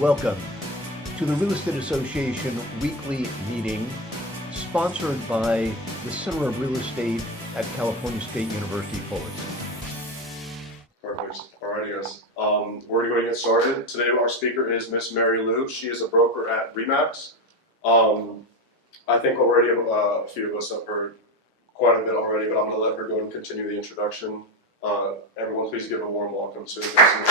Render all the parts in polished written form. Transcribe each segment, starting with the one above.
Welcome to the Real Estate Association weekly meeting sponsored by the Center of Real Estate at California State University, Fullerton. Perfect. Alrighty, guys. We're going to get started. Today our speaker is Miss Mary Lou. She is a broker at ReMax. I think already a few of us have heard quite a bit already, but I'm going to let her go and continue the introduction. Everyone, please give a warm welcome to Miss Mary.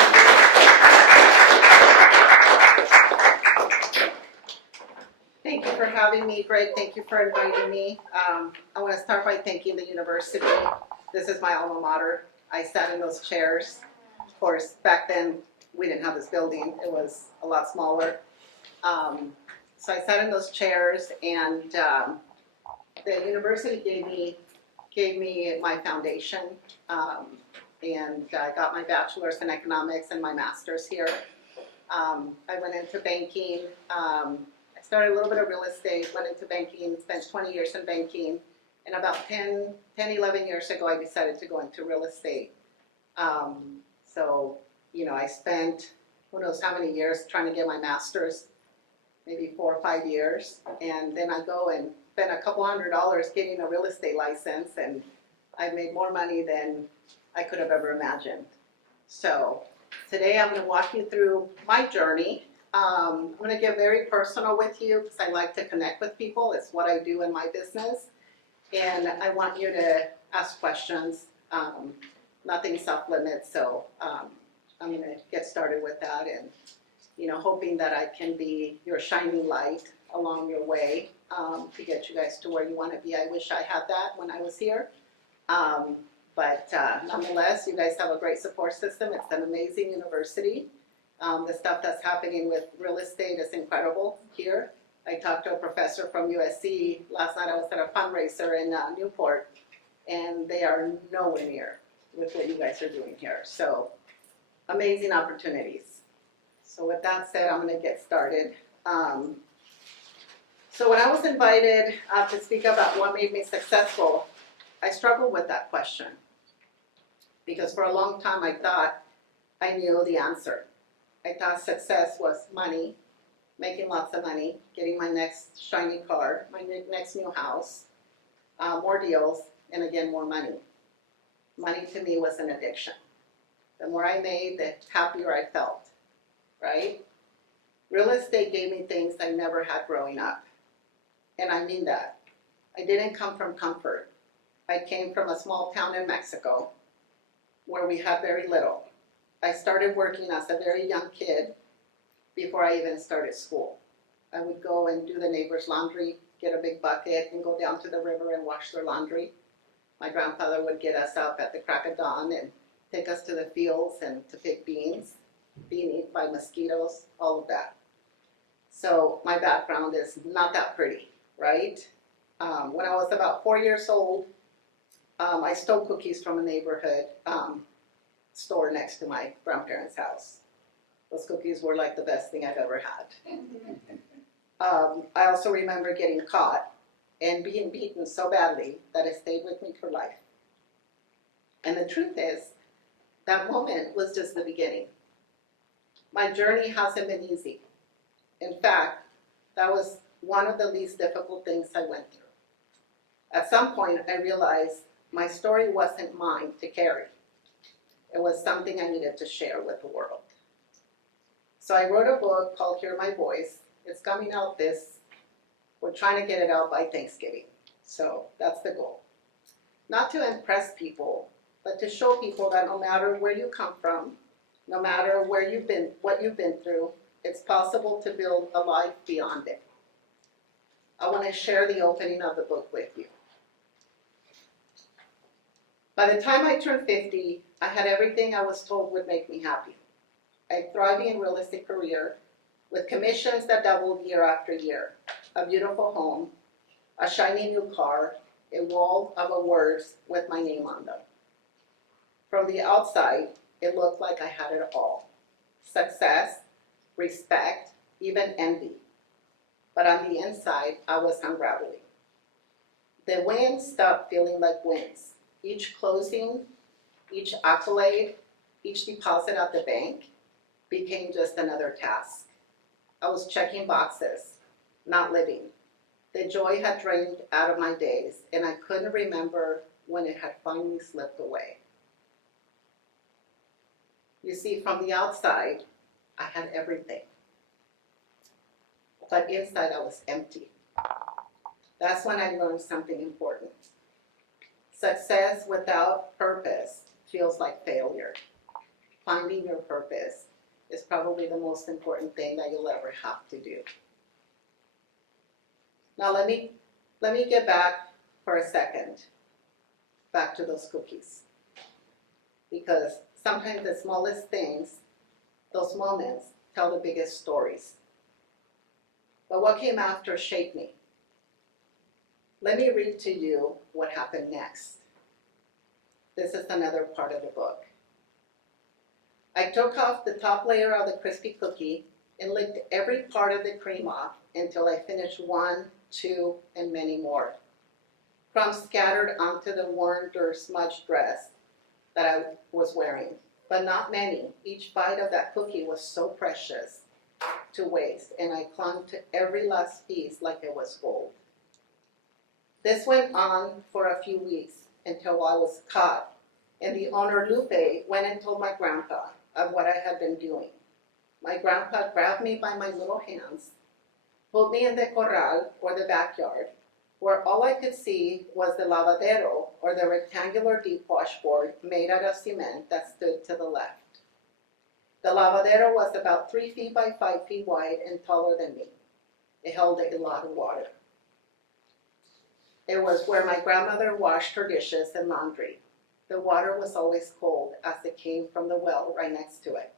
Thank you for having me, Greg. Thank you for inviting me. I want to start by thanking the university. This is my alma mater. I sat in those chairs. Of course, back then we didn't have this building. It was a lot smaller. So I sat in those chairs, and the university gave me my foundation, and I got my bachelor's in economics and my master's here. I went into banking. I started a little bit of real estate, went into banking, spent 20 years in banking, and about 11 years ago I decided to go into real estate. So, I spent who knows how many years trying to get my master's, maybe 4 or 5 years, and then I go and spend a couple $100 getting a real estate license, and I made more money than I could have ever imagined. So today I'm going to walk you through my journey. I'm going to get very personal with you because I like to connect with people. It's what I do in my business. And I want you to ask questions. Nothing's off limits, so I'm going to get started with that, and hoping that I can be your shining light along your way to get you guys to where you want to be. I wish I had that when I was here. But nonetheless, you guys have a great support system. It's an amazing university. The stuff that's happening with real estate is incredible here. I talked to a professor from USC. Last night I was at a fundraiser in Newport, and they are nowhere near with what you guys are doing here. So amazing opportunities. So with that said, I'm going to get started. So when I was invited to speak about what made me successful, I struggled with that question because for a long time I thought I knew the answer. I thought success was money, making lots of money, getting my next shiny car, my next new house, more deals, and again, more money. Money to me was an addiction. The more I made, the happier I felt, right? Real estate gave me things I never had growing up. And I mean that. I didn't come from comfort. I came from a small town in Mexico where we had very little. I started working as a very young kid before I even started school. I would go and do the neighbor's laundry, get a big bucket, and go down to the river and wash their laundry. My grandfather would get us up at the crack of dawn and take us to the fields and to pick beans, being eaten by mosquitoes, all of that. So my background is not that pretty, right? When I was about 4 years old, I stole cookies from a neighborhood store next to my grandparents' house. Those cookies were like the best thing I've ever had. I also remember getting caught and being beaten so badly that it stayed with me for life. And the truth is, that moment was just the beginning. My journey hasn't been easy. In fact, that was one of the least difficult things I went through. At some point, I realized my story wasn't mine to carry. It was something I needed to share with the world. So I wrote a book called Hear My Voice. It's coming out we're trying to get it out by Thanksgiving. So that's the goal. Not to impress people, but to show people that no matter where you come from, no matter where you've been, what you've been through, it's possible to build a life beyond it. I want to share the opening of the book with you. By the time I turned 50, I had everything I was told would make me happy. A thriving real estate career with commissions that doubled year after year, a beautiful home, a shiny new car, a wall of words with my name on them. From the outside, it looked like I had it all. Success, respect, even envy. But on the inside, I was unraveling. The wins stopped feeling like wins. Each closing, each accolade, each deposit at the bank became just another task. I was checking boxes, not living. The joy had drained out of my days, and I couldn't remember when it had finally slipped away. You see, from the outside, I had everything. But inside, I was empty. That's when I learned something important. Success without purpose feels like failure. Finding your purpose is probably the most important thing that you'll ever have to do. Now let me get back for a second, back to those cookies. Because sometimes the smallest things, those moments, tell the biggest stories. But what came after shaped me. Let me read to you what happened next. This is another part of the book. I took off the top layer of the crispy cookie and licked every part of the cream off until I finished one, two, and many more. Crumbs scattered onto the worn, dirt-smudged dress that I was wearing, but not many. Each bite of that cookie was so precious to waste, and I clung to every last piece like it was gold. This went on for a few weeks until I was caught, and the owner, Lupe, went and told my grandpa of what I had been doing. My grandpa grabbed me by my little hands, pulled me in the corral, or the backyard, where all I could see was the lavadero, or the rectangular deep washboard made out of cement that stood to the left. The lavadero was about 3 feet by 5 feet wide and taller than me. It held a lot of water. It was where my grandmother washed her dishes and laundry. The water was always cold as it came from the well right next to it.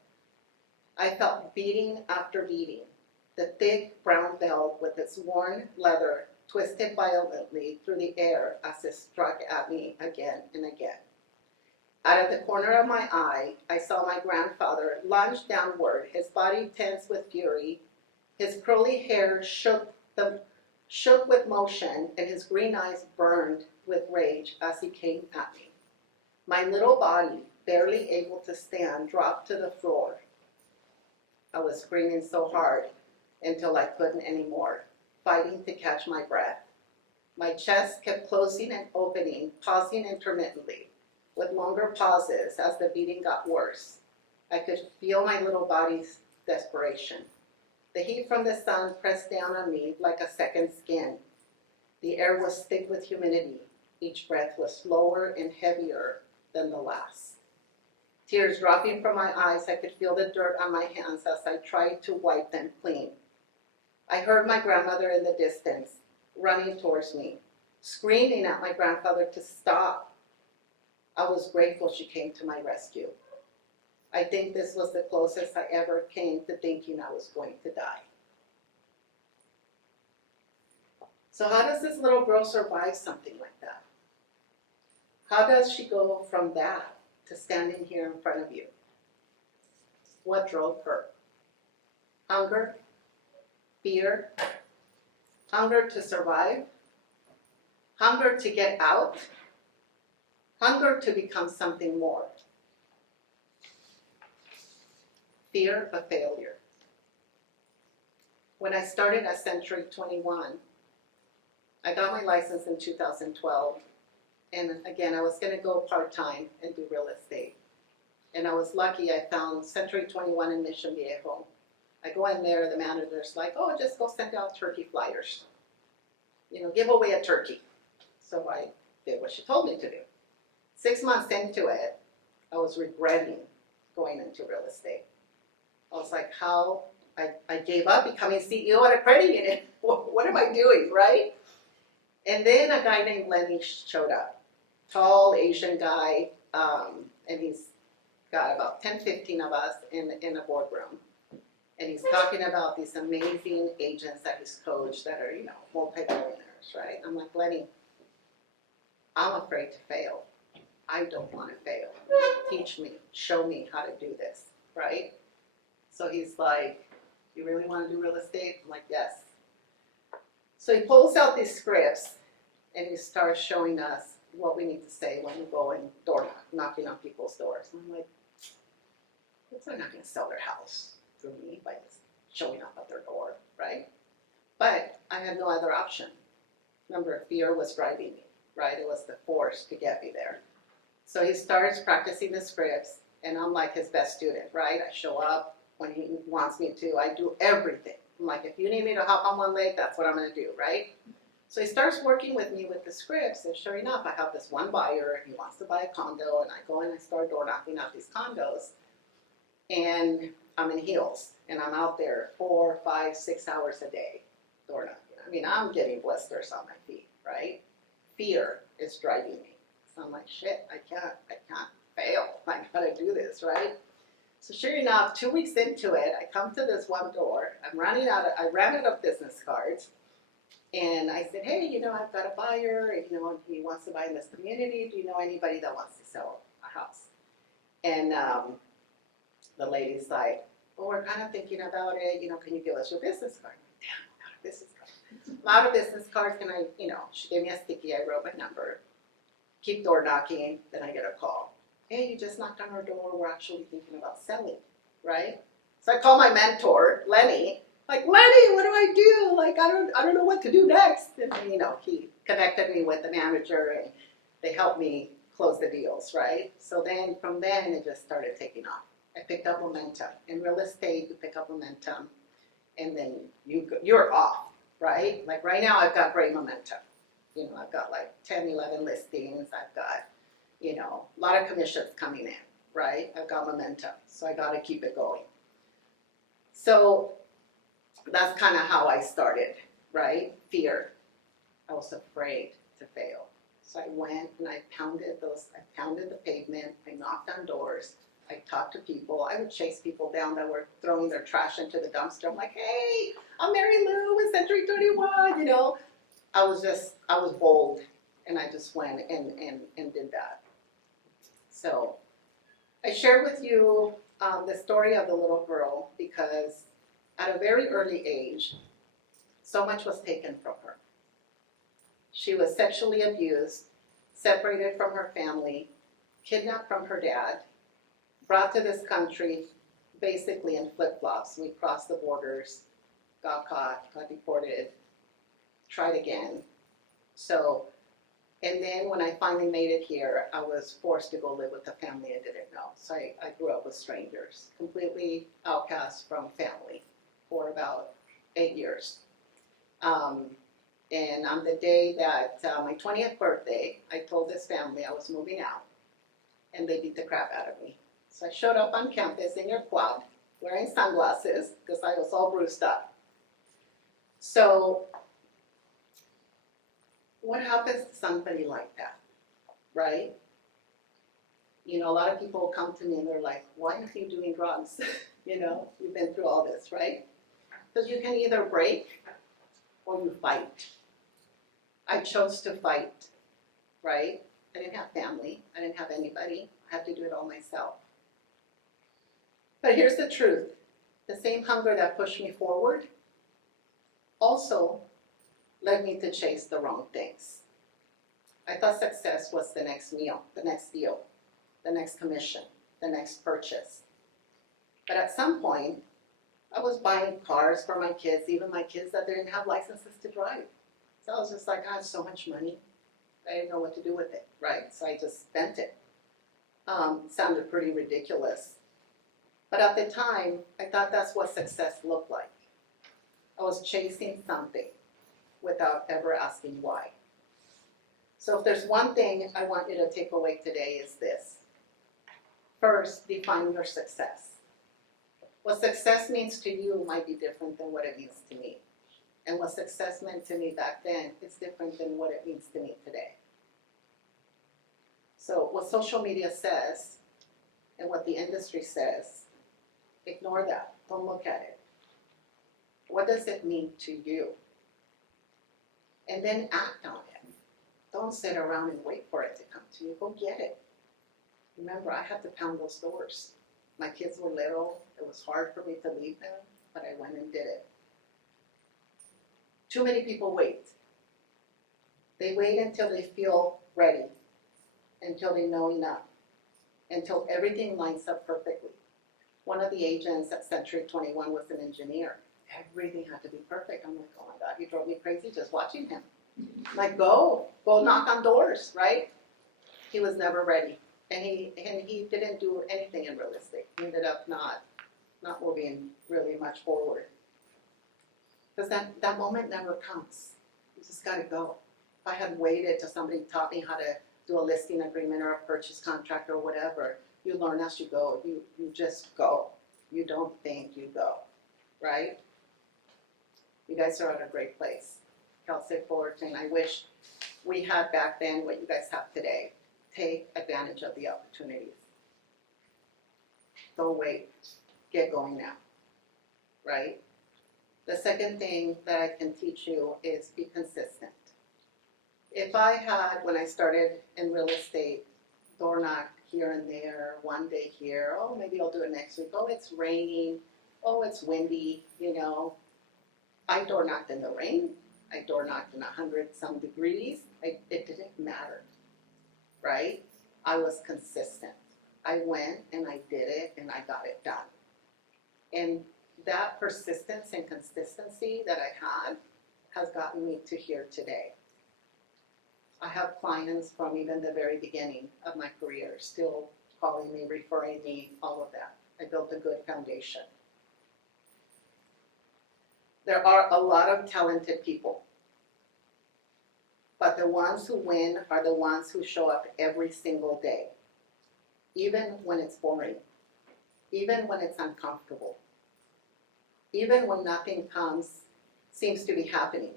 I felt beating after beating. The thick brown belt with its worn leather twisted violently through the air as it struck at me again and again. Out of the corner of my eye, I saw my grandfather lunge downward, his body tense with fury. His curly hair shook with motion, and his green eyes burned with rage as he came at me. My little body, barely able to stand, dropped to the floor. I was screaming so hard until I couldn't anymore, fighting to catch my breath. My chest kept closing and opening, pausing intermittently, with longer pauses as the beating got worse. I could feel my little body's desperation. The heat from the sun pressed down on me like a second skin. The air was thick with humidity. Each breath was slower and heavier than the last. Tears dropping from my eyes, I could feel the dirt on my hands as I tried to wipe them clean. I heard my grandmother in the distance, running towards me, screaming at my grandfather to stop. I was grateful she came to my rescue. I think this was the closest I ever came to thinking I was going to die. So how does this little girl survive something like that? How does she go from that to standing here in front of you? What drove her? Hunger? Fear? Hunger to survive? Hunger to get out? Hunger to become something more? Fear of failure. When I started at Century 21, I got my license in 2012. And again, I was going to go part-time and do real estate. And I was lucky I found Century 21 in Mission Viejo. I go in there, the manager's like, oh, just go send out turkey flyers. Give away a turkey. So I did what she told me to do. 6 months into it, I was regretting going into real estate. I was like, how? I gave up becoming CEO at a credit union. What am I doing, right? And then a guy named Lenny showed up. Tall Asian guy, and he's got about 10, 15 of us in a boardroom. And he's talking about these amazing agents that he's coached that are, multi-billionaires, right? I'm like, Lenny, I'm afraid to fail. I don't want to fail. Teach me, show me how to do this, right? So he's like, you really want to do real estate? I'm like, yes. So he pulls out these scripts and he starts showing us what we need to say when we go and knocking on people's doors. And I'm like, it's not going to sell their house for me by showing up at their door, right? But I had no other option. Remember, fear was driving me, right? It was the force to get me there. So he starts practicing the scripts, and I'm like his best student, right? I show up when he wants me to. I do everything. I'm like, if you need me to hop on one leg, that's what I'm gonna do, right? So he starts working with me with the scripts, and sure enough, I have this one buyer. He wants to buy a condo, and I go in and start door knocking out these condos, and I'm in heels, and I'm out there 4, 5, 6 hours a day door knocking. I mean, I'm getting blisters on my feet, right? Fear is driving me. So I'm like, shit, I can't fail. I gotta do this, right? So sure enough, 2 weeks into it, I come to this one door. I ran out of business cards. And I said, hey, I've got a buyer, and, he wants to buy in this community. Do you know anybody that wants to sell a house? And the lady's like, well, we're kind of thinking about it. Can you give us your business card? I'm out of business cards. I'm out of business cards. Can I, she gave me a sticky. I wrote my number. Keep door knocking. Then I get a call. Hey, you just knocked on our door. We're actually thinking about selling, right? So I call my mentor, Lenny. Like, Lenny, what do I do? Like, I don't know what to do next. And, he connected me with the manager, and they helped me close the deals, right? So then, from then, it just started taking off. I picked up momentum. In real estate, you pick up momentum, and then you're off, right? Like, right now, I've got great momentum. I've got like 10, 11 listings. I've got, a lot of commissions coming in, right? I've got momentum, so I got to keep it going. So that's kind of how I started, right? Fear. I was afraid to fail. So I went and I pounded the pavement, I knocked on doors, I talked to people. I would chase people down that were throwing their trash into the dumpster. I'm like, hey, I'm Mary Lou with Century 21, I was bold, and I just went and did that. So I shared with you the story of the little girl because at a very early age, so much was taken from her. She was sexually abused, separated from her family, kidnapped from her dad, brought to this country basically in flip-flops. We crossed the borders, got caught, got deported, tried again. So, and then when I finally made it here, I was forced to go live with a family I didn't know. So I grew up with strangers, completely outcast from family for about 8 years. And on the day that my 20th birthday, I told this family I was moving out, and they beat the crap out of me. So I showed up on campus in your quad, wearing sunglasses, because I was all bruised up. So what happens to somebody like that, right? A lot of people come to me and they're like, why are you doing drugs? You've been through all this, right? Because you can either break or you fight. I chose to fight, right? I didn't have family. I didn't have anybody. I had to do it all myself. But here's the truth. The same hunger that pushed me forward also led me to chase the wrong things. I thought success was the next meal, the next deal, the next commission, the next purchase. But at some point, I was buying cars for my kids, even my kids that didn't have licenses to drive. So I was just like, I have so much money. I didn't know what to do with it, right? So I just spent it. Sounded pretty ridiculous. But at the time, I thought that's what success looked like. I was chasing something without ever asking why. So if there's one thing I want you to take away today is this. First, define your success. What success means to you might be different than what it means to me. And what success meant to me back then is different than what it means to me today. So what social media says and what the industry says, ignore that. Don't look at it. What does it mean to you? And then act on it. Don't sit around and wait for it to come to you. Go get it. Remember, I had to pound those doors. My kids were little. It was hard for me to leave them, but I went and did it. Too many people wait. They wait until they feel ready, until they know enough, until everything lines up perfectly. One of the agents at Century 21 was an engineer. Everything had to be perfect. I'm like, oh my God, he drove me crazy just watching him. I'm like, go knock on doors, right? He was never ready. And he didn't do anything in real estate. He ended up not moving really much forward. Because that moment never comes. You just gotta go. If I had waited till somebody taught me how to do a listing agreement or a purchase contract or whatever, you learn as you go. You just go. You don't think, you go, right? You guys are at a great place. Cal State Fullerton, I wish we had back then what you guys have today. Take advantage of the opportunities. Don't wait. Get going now, right? The second thing that I can teach you is be consistent. If I had, when I started in real estate, door knock here and there, one day here, oh, maybe I'll do it next week, oh, it's raining, oh, it's windy, you know. I door knocked in the rain, I door knocked in 100-some degrees, it didn't matter, right? I was consistent. I went and I did it and I got it done. And that persistence and consistency that I had has gotten me to here today. I have clients from even the very beginning of my career still calling me, referring me, all of that. I built a good foundation. There are a lot of talented people, but the ones who win are the ones who show up every single day, even when it's boring, even when it's uncomfortable, even when nothing seems to be happening.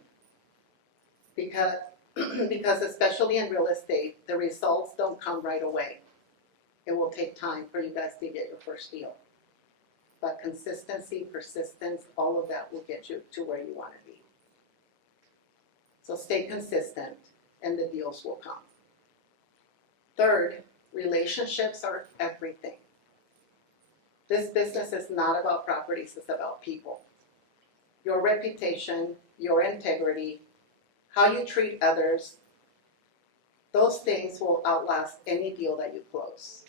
Because especially in real estate, the results don't come right away. It will take time for you guys to get your first deal. But consistency, persistence, all of that will get you to where you want to be. So stay consistent and the deals will come. Third, relationships are everything. This business is not about properties, it's about people. Your reputation, your integrity, how you treat others, those things will outlast any deal that you close.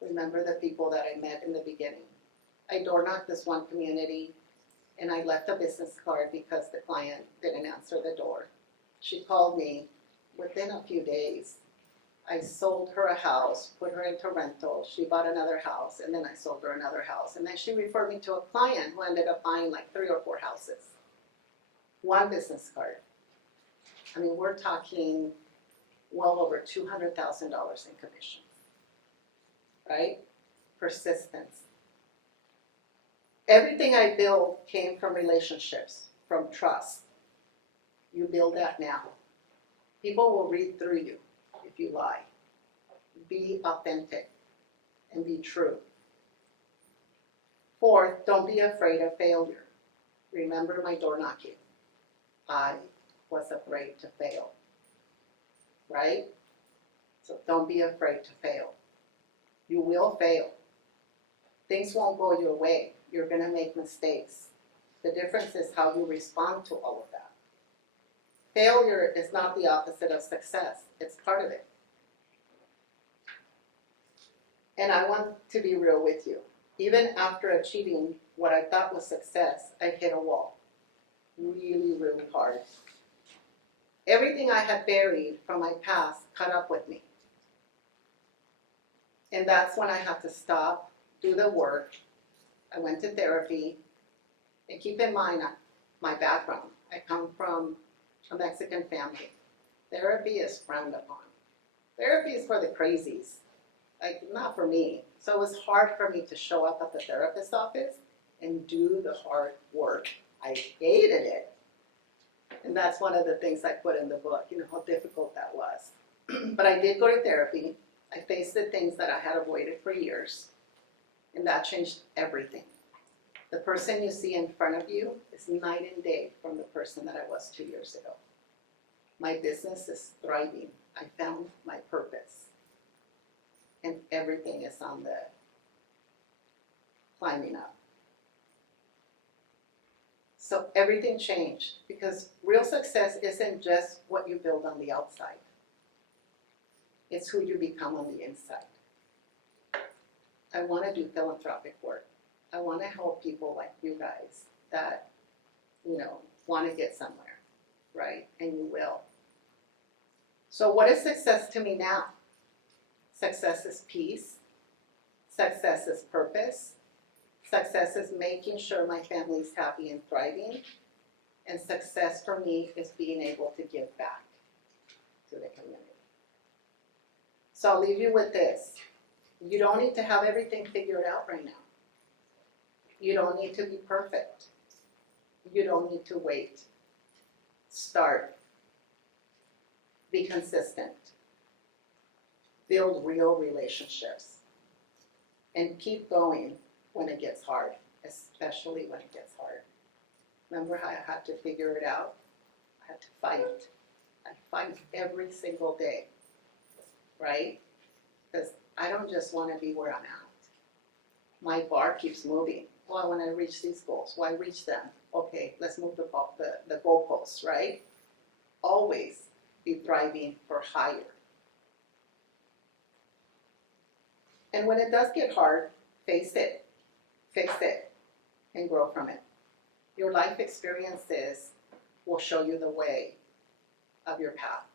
Remember the people that I met in the beginning. I door knocked this one community and I left a business card because the client didn't answer the door. She called me within a few days. I sold her a house, put her into rental, she bought another house, and then I sold her another house. And then she referred me to a client who ended up buying like 3 or 4 houses. One business card. I mean, we're talking well over $200,000 in commission, right? Persistence. Everything I built came from relationships, from trust. You build that now. People will read through you if you lie. Be authentic and be true. Fourth, don't be afraid of failure. Remember my door knocking. I was afraid to fail, right? So don't be afraid to fail. You will fail. Things won't go your way. You're going to make mistakes. The difference is how you respond to all of that. Failure is not the opposite of success. It's part of it. And I want to be real with you. Even after achieving what I thought was success, I hit a wall. Really, really hard. Everything I had buried from my past caught up with me. And that's when I had to stop, do the work. I went to therapy. And keep in mind my background. I come from a Mexican family. Therapy is frowned upon. Therapy is for the crazies, like not for me. So it was hard for me to show up at the therapist's office and do the hard work. I hated it. And that's one of the things I put in the book, you know, how difficult that was. But I did go to therapy. I faced the things that I had avoided for years. And that changed everything. The person you see in front of you is night and day from the person that I was 2 years ago. My business is thriving. I found my purpose. And everything is on the climbing up. So everything changed because real success isn't just what you build on the outside. It's who you become on the inside. I want to do philanthropic work. I want to help people like you guys that, want to get somewhere, right? And you will. So what is success to me now? Success is peace. Success is purpose. Success is making sure my family's happy and thriving. And success for me is being able to give back to the community. So I'll leave you with this. You don't need to have everything figured out right now. You don't need to be perfect. You don't need to wait. Start. Be consistent. Build real relationships. And keep going when it gets hard, especially when it gets hard. Remember how I had to figure it out? I had to fight. I fight every single day, right? Because I don't just want to be where I'm at. My bar keeps moving. Well, I want to reach these goals. Well, I reach them. Okay, let's move the goalposts, right? Always be thriving for higher. And when it does get hard, face it, fix it, and grow from it. Your life experiences will show you the way of your path.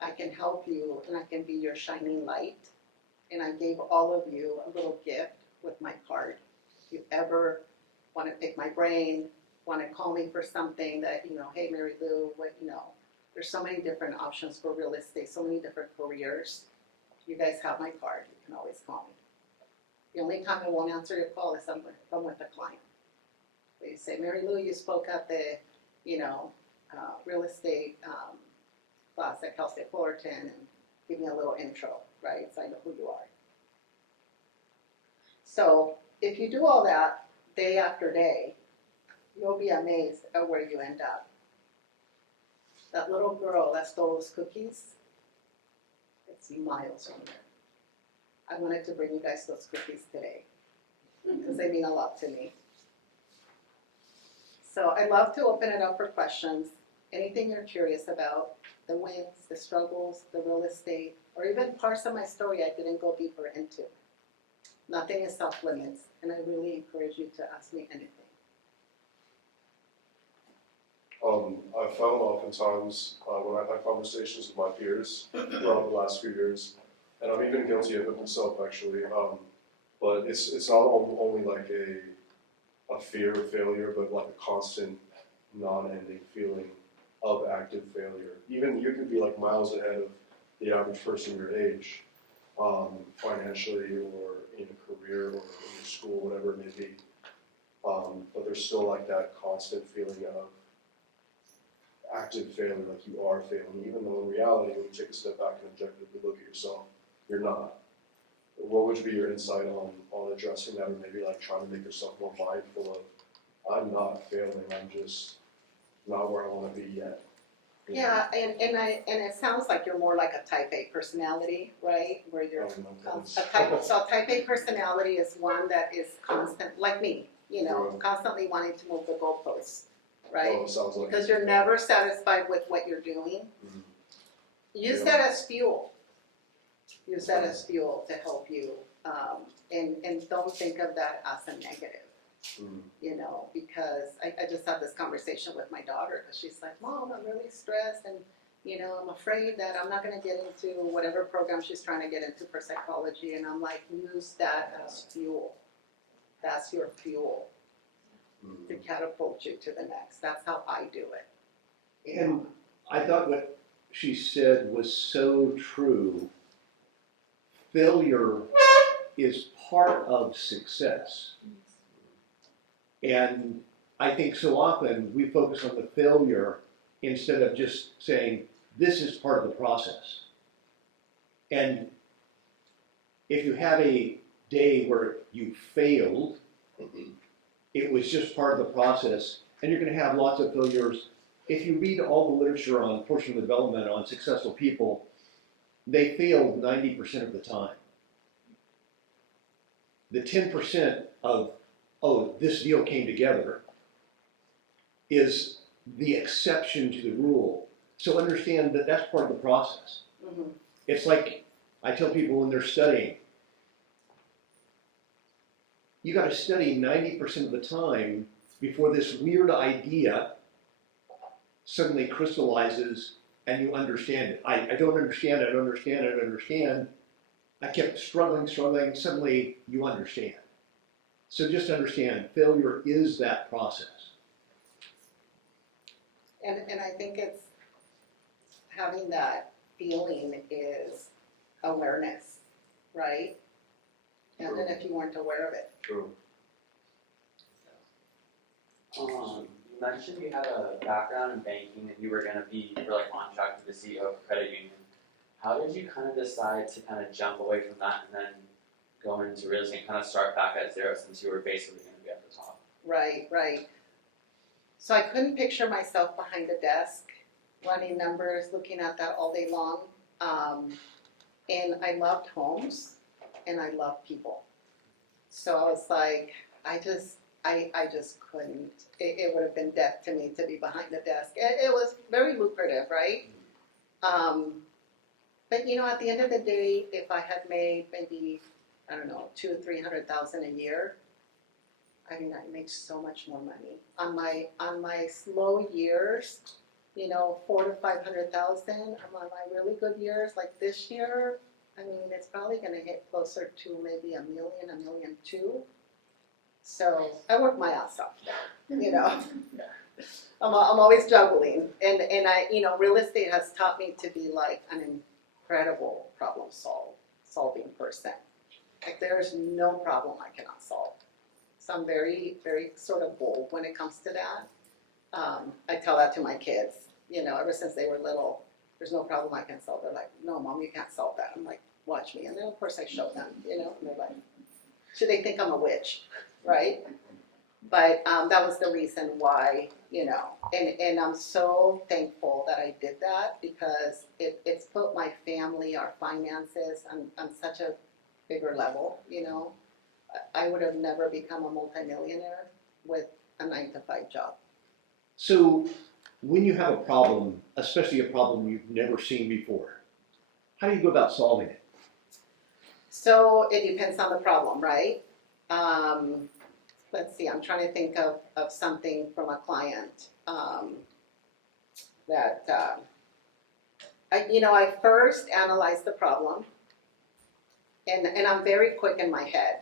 I can help you and I can be your shining light. And I gave all of you a little gift with my card. If you ever want to pick my brain, want to call me for something that, hey, Mary Lou, there's so many different options for real estate, so many different careers. You guys have my card. You can always call me. The only time I won't answer your call is if I'm with a client. But you say, Mary Lou, you spoke at the, real estate class at Cal State Fullerton, and give me a little intro, right? So I know who you are. So if you do all that day after day, you'll be amazed at where you end up. That little girl that stole those cookies, it's miles from there. I wanted to bring you guys those cookies today because they mean a lot to me. So I'd love to open it up for questions. Anything you're curious about, the wins, the struggles, the real estate, or even parts of my story I didn't go deeper into. Nothing is off limits, and I really encourage you to ask me anything. I found oftentimes when I've had conversations with my peers throughout the last few years, and I'm even guilty of it myself actually, but it's not only like a fear of failure, but like a constant non-ending feeling of active failure. Even you could be like miles ahead of the average person your age, financially or in a career or in your school, whatever it may be. But there's still like that constant feeling of active failure, like you are failing, even though in reality, when you take a step back and objectively look at yourself, you're not. What would be your insight on addressing that, or maybe like trying to make yourself more mindful of, I'm not failing, I'm just not where I want to be yet? Yeah, and it sounds like you're more like a type A personality, right? Where you're a type A personality is one that is constant, like me, constantly wanting to move the goalposts, right? Oh, sounds like because you're never satisfied with what you're doing. Mm-hmm. Use that as fuel. Use that as fuel to help you, and don't think of that as a negative. Because I just had this conversation with my daughter, because she's like, Mom, I'm really stressed, and I'm afraid that I'm not going to get into whatever program she's trying to get into for psychology, and I'm like, use that as fuel. That's your fuel to catapult you to the next. That's how I do it. And I thought what she said was so true. Failure is part of success. And I think so often we focus on the failure instead of just saying, this is part of the process. And if you have a day where you failed, it was just part of the process, and you're going to have lots of failures. If you read all the literature on personal development on successful people, they failed 90% of the time. The 10% of, this deal came together, is the exception to the rule. So understand that that's part of the process. Mm-hmm. It's like I tell people when they're studying, you gotta study 90% of the time before this weird idea suddenly crystallizes and you understand it. I don't understand, I don't understand, I don't understand. I kept struggling, suddenly you understand. So just understand, failure is that process. And I think it's having that feeling is awareness, right? And then if you weren't aware of it. True. You mentioned you had a background in banking and you were going to be like on track to the CEO of a credit union. How did you kind of decide to kind of jump away from that and then go into real estate and kind of start back at zero since you were basically going to be at the top? Right, right. So I couldn't picture myself behind a desk, running numbers, looking at that all day long. And I loved homes and I loved people. So I was like, I just couldn't. It would have been death to me to be behind the desk. It was very lucrative, right? But you know, at the end of the day, if I had made maybe, I don't know, 200,000 or 300,000 a year, I mean, I make so much more money. On my slow years, you know, 400,000 to 500,000. On my really good years, like this year, I mean, it's probably going to hit closer to maybe $1 million, $1.2 million. So I work my ass off, you know. I'm always juggling, and I, you know, real estate has taught me to be like an incredible problem solving person. Like there's no problem I cannot solve. So I'm very, very sort of bold when it comes to that. I tell that to my kids, you know, ever since they were little. There's no problem I can solve. They're like, no, Mom, you can't solve that. I'm like, watch me. And then of course I show them, you know, and they're like, should they think I'm a witch, right? But that was the reason why, you know, and I'm so thankful that I did that because it's put my family, our finances on such a bigger level, you know. I would have never become a multimillionaire with a 9-to-5 job. So when you have a problem, especially a problem you've never seen before, how do you go about solving it? So it depends on the problem, right? Let's see, I'm trying to think of something from a client that, I first analyze the problem and I'm very quick in my head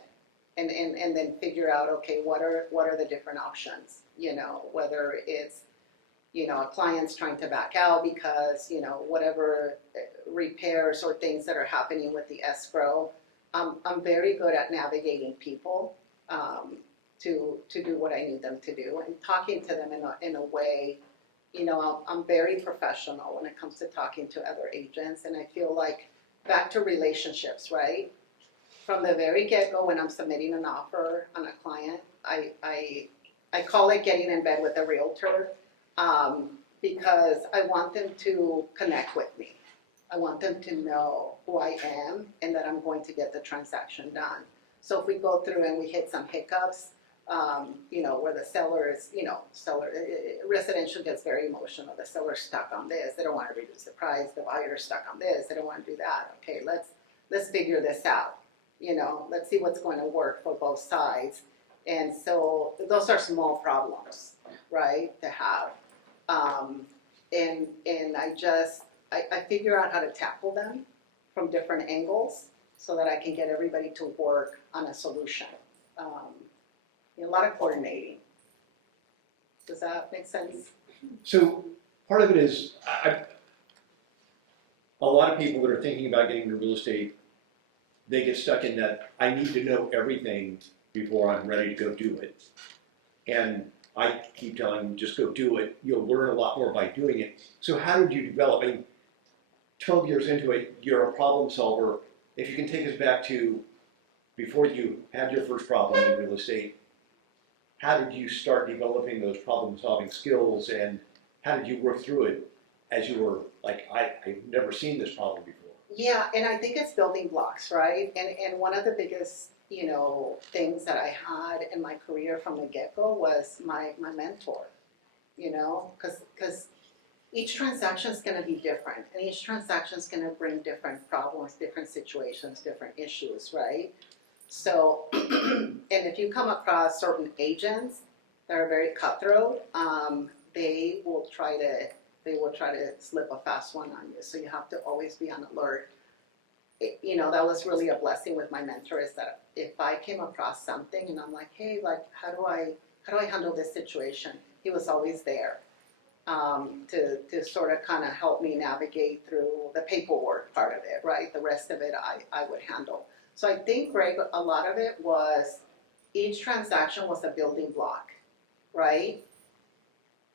and then figure out, okay, what are the different options, you know, whether it's, you know, a client's trying to back out because, you know, whatever repairs or things that are happening with the escrow. I'm very good at navigating people to do what I need them to do and talking to them in a way, you know, I'm very professional when it comes to talking to other agents, and I feel like back to relationships, right? From the very get-go when I'm submitting an offer on a client, I call it getting in bed with a realtor because I want them to connect with me. I want them to know who I am and that I'm going to get the transaction done. So if we go through and we hit some hiccups, you know, where the seller is, you know, residential gets very emotional. The seller's stuck on this. They don't want to reduce the price. The buyer's stuck on this. They don't want to do that. Okay, let's figure this out. You know, let's see what's going to work for both sides. And so those are small problems, right, to have. And I figure out how to tackle them from different angles so that I can get everybody to work on a solution. A lot of coordinating. Does that make sense? So part of it is, a lot of people that are thinking about getting into real estate, they get stuck in that I need to know everything before I'm ready to go do it. And I keep telling them, just go do it. You'll learn a lot more by doing it. So how did you develop? I mean, 12 years into it, you're a problem solver. If you can take us back to before you had your first problem in real estate, how did you start developing those problem solving skills and how did you work through it as you were like, I've never seen this problem before? Yeah, and I think it's building blocks, right? And one of the biggest, you know, things that I had in my career from the get-go was my mentor, you know, because each transaction is going to be different, and each transaction is going to bring different problems, different situations, different issues, right? So, and if you come across certain agents that are very cutthroat, they will try to slip a fast one on you. So you have to always be on alert. That was really a blessing with my mentor, is that if I came across something and I'm like, hey, like, how do I handle this situation? He was always there to sort of kind of help me navigate through the paperwork part of it, right? The rest of it I would handle. So I think, Greg, a lot of it was each transaction was a building block, right?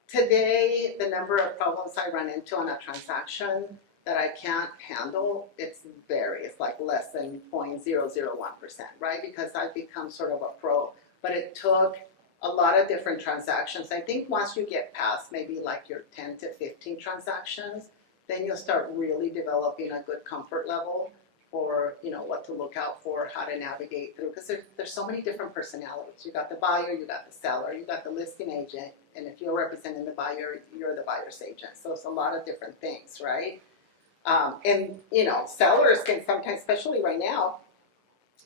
Today, the number of problems I run into on a transaction that I can't handle, it's like less than 0.001%, right? Because I've become sort of a pro. But it took a lot of different transactions. I think once you get past maybe like your 10 to 15 transactions, then you'll start really developing a good comfort level for, what to look out for, how to navigate through. Because there's so many different personalities. You got the buyer, you got the seller, you got the listing agent, and if you're representing the buyer, you're the buyer's agent. So it's a lot of different things, right? And sellers can sometimes, especially right now,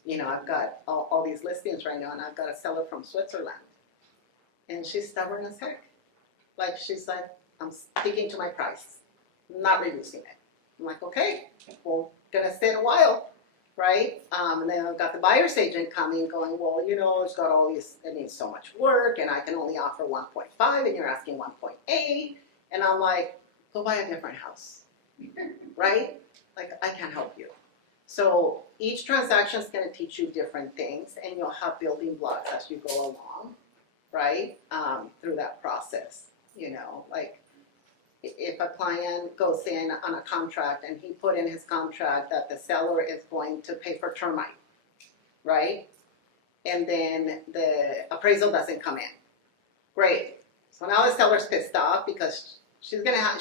I've got all these listings right now, and I've got a seller from Switzerland, and she's stubborn as heck. Like, she's like, I'm sticking to my price, not reducing it. I'm like, okay, well, gonna stay a while, right? And then I've got the buyer's agent coming, going, well, it's got all these, it needs so much work, and I can only offer 1.5, and you're asking 1.8, and I'm like, go buy a different house. Right? Like, I can't help you. So each transaction is going to teach you different things, and you'll have building blocks as you go along, right? Through that process, like if a client goes in on a contract and he put in his contract that the seller is going to pay for termite, right? And then the appraisal doesn't come in. Great. So now the seller's pissed off because she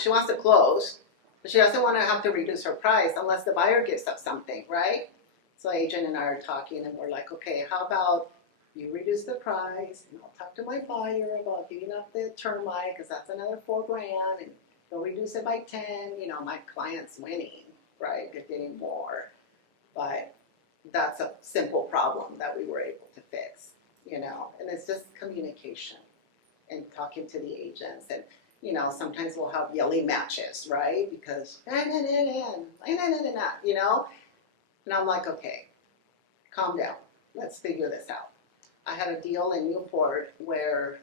wants to close. But she doesn't want to have to reduce her price unless the buyer gives up something, right? So agent and I are talking, and we're like, okay, how about you reduce the price, and I'll talk to my buyer about giving up the termite, because that's another $4,000, and they'll reduce it by 10. My client's winning, right? They're getting more. But that's a simple problem that we were able to fix, and it's just communication and talking to the agents. And sometimes we'll have yelling matches, right? Because, and I'm like, okay, calm down. Let's figure this out. I had a deal in Newport where,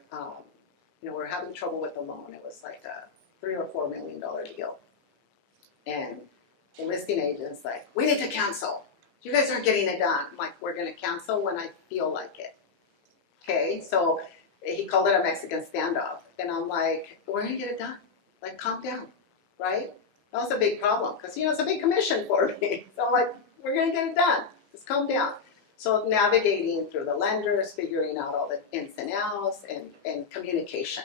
we're having trouble with the loan. It was like a $3 or $4 million deal. And the listing agent's like, we need to cancel. You guys aren't getting it done. I'm like, we're going to cancel when I feel like it. Okay, so he called it a Mexican standoff. And I'm like, we're going to get it done. Like, calm down, right? That was a big problem because, it's a big commission for me. So I'm like, we're going to get it done. Just calm down. So navigating through the lenders, figuring out all the ins and outs, and communication.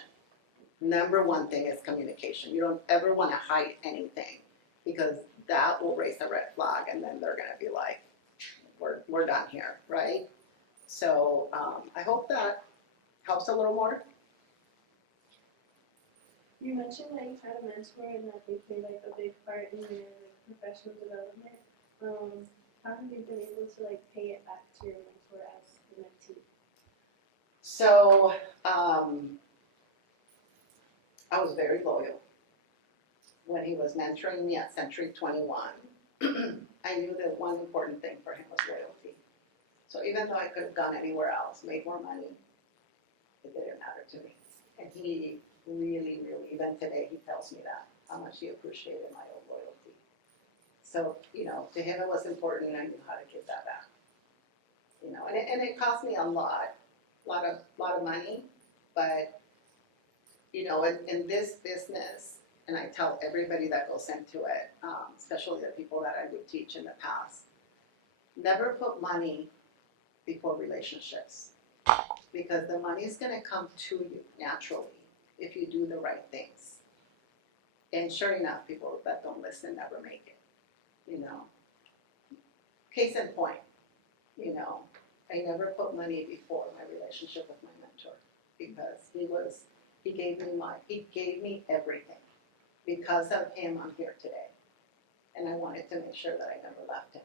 Number one thing is communication. You don't ever want to hide anything, because that will raise a red flag, and then they're going to be like, we're done here, right? So I hope that helps a little more. You mentioned that you've had a mentor and that they play like a big part in your professional development. How have you been able to pay it back to your mentor as the mentee? So I was very loyal when he was mentoring me at Century 21. I knew that one important thing for him was loyalty. So even though I could have gone anywhere else, made more money, it didn't matter to me. And he really, really, even today, he tells me that, how much he appreciated my loyalty. So, to him it was important, and I knew how to give that back. And it cost me a lot of money, but, in this business, and I tell everybody that goes into it, especially the people that I would teach in the past, never put money before relationships, because the money is going to come to you naturally if you do the right things. And sure enough, people that don't listen never make it. Case in point, I never put money before my relationship with my mentor, because he gave me everything. Because of him, I'm here today. And I wanted to make sure that I never left him.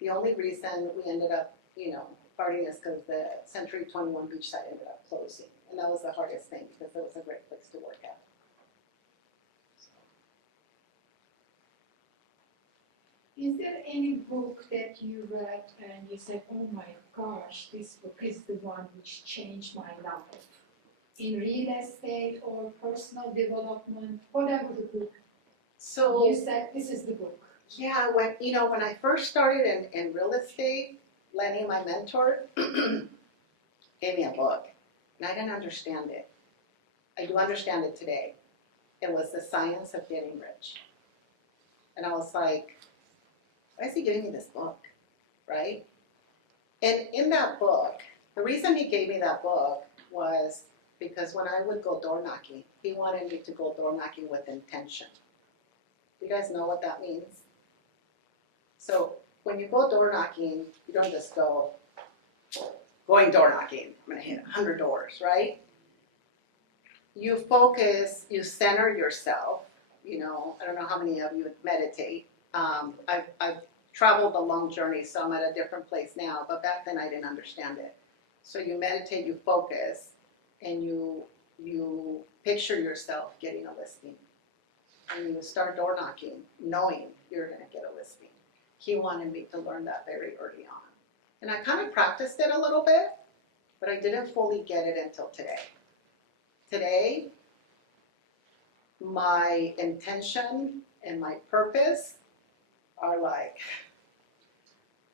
The only reason we ended up, parting is because the Century 21 beachside ended up closing. And that was the hardest thing because it was a great place to work at. Is there any book that you read and you said, oh my gosh, this book is the one which changed my life? In real estate or personal development, whatever the book, So you said this is the book. yeah, when I first started in real estate, Lenny, my mentor, gave me a book, and I didn't understand it. I do understand it today. It was The Science of Getting Rich. And I was like, why is he giving me this book, right? And in that book, the reason he gave me that book was because when I would go door knocking, he wanted me to go door knocking with intention. You guys know what that means? So when you go door knocking, you don't just go going door knocking, I'm gonna hit 100 doors, right? You focus, you center yourself, I don't know how many of you meditate. I've traveled a long journey, so I'm at a different place now, but back then I didn't understand it. So you meditate, you focus, and you picture yourself getting a listing. And you start door knocking, knowing you're gonna get a listing. He wanted me to learn that very early on. And I kind of practiced it a little bit, but I didn't fully get it until today. Today, my intention and my purpose are like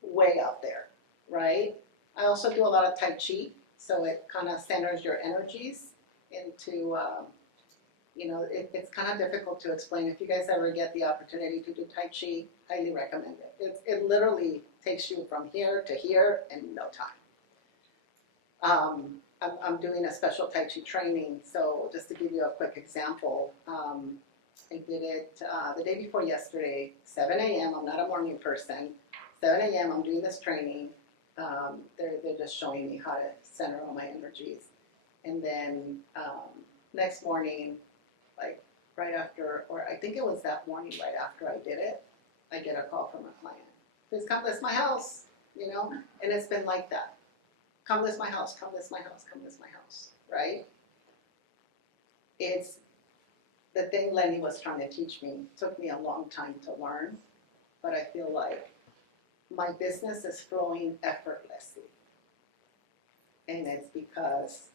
way out there, right? I also do a lot of Tai Chi, so it kind of centers your energies into, it's kind of difficult to explain. If you guys ever get the opportunity to do Tai Chi, highly recommend it. It literally takes you from here to here in no time. I'm doing a special Tai Chi training, so just to give you a quick example, I did it the day before yesterday, 7 a.m. I'm not a morning person. 7 a.m. I'm doing this training. They're just showing me how to center all my energies. And then next morning, like right after, or I think it was that morning right after I did it, I get a call from a client. Please come list my house, and it's been like that. Come list my house, come list my house, come list my house, right? It's the thing Lenny was trying to teach me. It took me a long time to learn, but I feel like my business is flowing effortlessly. And it's because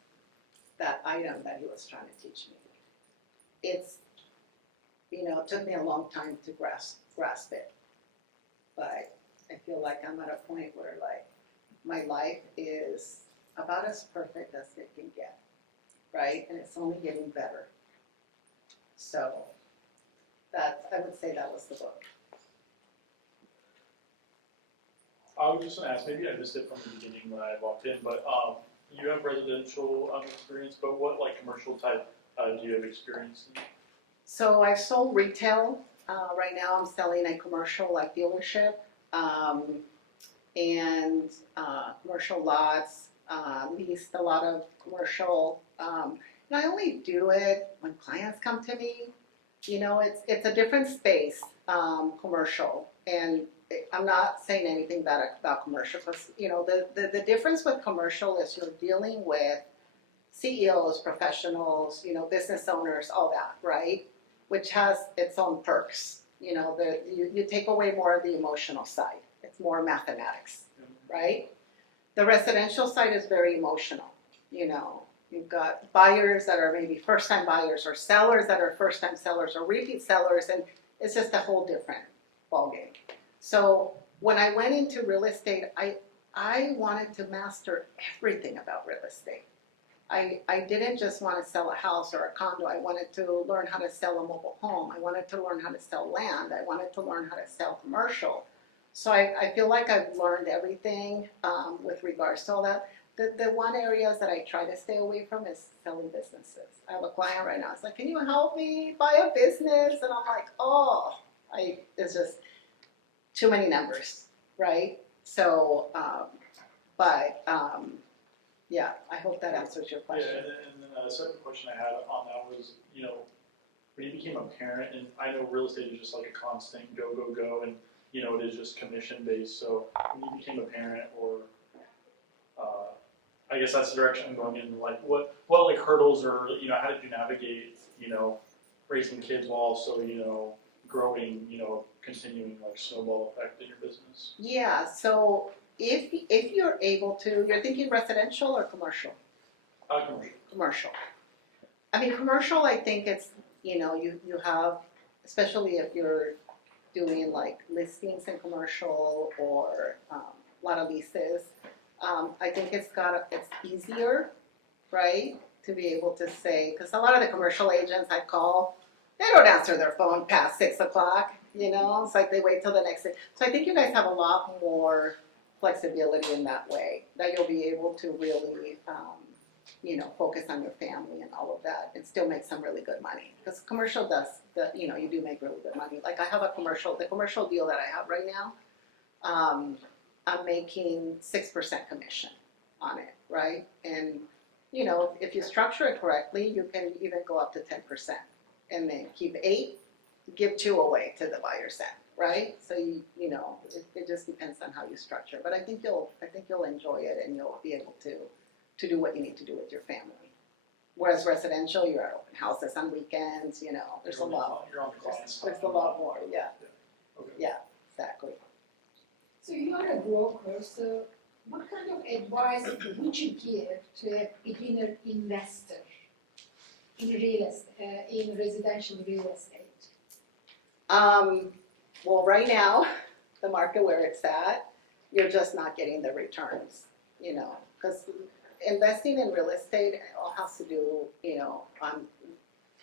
that item that he was trying to teach me. It's, it took me a long time to grasp it. But I feel like I'm at a point where my life is about as perfect as it can get, right? And it's only getting better. So I would say that was the book. I was just gonna ask, maybe I missed it from the beginning when I walked in, but you have residential experience, but what commercial type do you have experience in? So I sold retail. Right now I'm selling a commercial dealership and commercial lots, leased a lot of commercial. And I only do it when clients come to me. It's a different space, commercial. And I'm not saying anything bad about commercial because, the difference with commercial is you're dealing with CEOs, professionals, business owners, all that, right? Which has its own perks. You take away more of the emotional side. It's more mathematics, right? The residential side is very emotional. You've got buyers that are maybe first-time buyers or sellers that are first-time sellers or repeat sellers, and it's just a whole different ballgame. So when I went into real estate, I wanted to master everything about real estate. I didn't just want to sell a house or a condo. I wanted to learn how to sell a mobile home. I wanted to learn how to sell land. I wanted to learn how to sell commercial. So I feel like I've learned everything with regards to all that. The one areas that I try to stay away from is selling businesses. I have a client right now. It's like, can you help me buy a business? And I'm like, it's just too many numbers, right? So, yeah, I hope that answers your question. Yeah, and then a second question I had on that was, when you became a parent, and I know real estate is just like a constant go, go, go, and it is just commission based. So when you became a parent, or I guess that's the direction I'm going in. Like, what like hurdles or how did you navigate raising kids while also growing continuing like snowball effect in your business? Yeah, so if you're able to, you're thinking residential or commercial? Commercial. Commercial. I mean, commercial, I think it's, you have, especially if you're doing like listings in commercial or a lot of leases, I think it's easier, right? To be able to say, because a lot of the commercial agents I call, they don't answer their phone past 6 o'clock, it's like they wait till the next day. So I think you guys have a lot more flexibility in that way, that you'll be able to really, focus on your family and all of that and still make some really good money. Because commercial does, you do make really good money. Like I have the commercial deal that I have right now, I'm making 6% commission on it, right? And, if you structure it correctly, you can even go up to 10% and then keep 8, give 2 away to the buyer's end, right? So it just depends on how you structure. But I think you'll enjoy it and you'll be able to do what you need to do with your family. Whereas residential, you're at open houses on weekends, there's a lot. You're on clients. There's a lot more, yeah. Okay. Yeah, exactly. So you are a broker, so what kind of advice would you give to a beginner investor in residential real estate? Well, right now, the market where it's at, you're just not getting the returns, because investing in real estate all has to do, on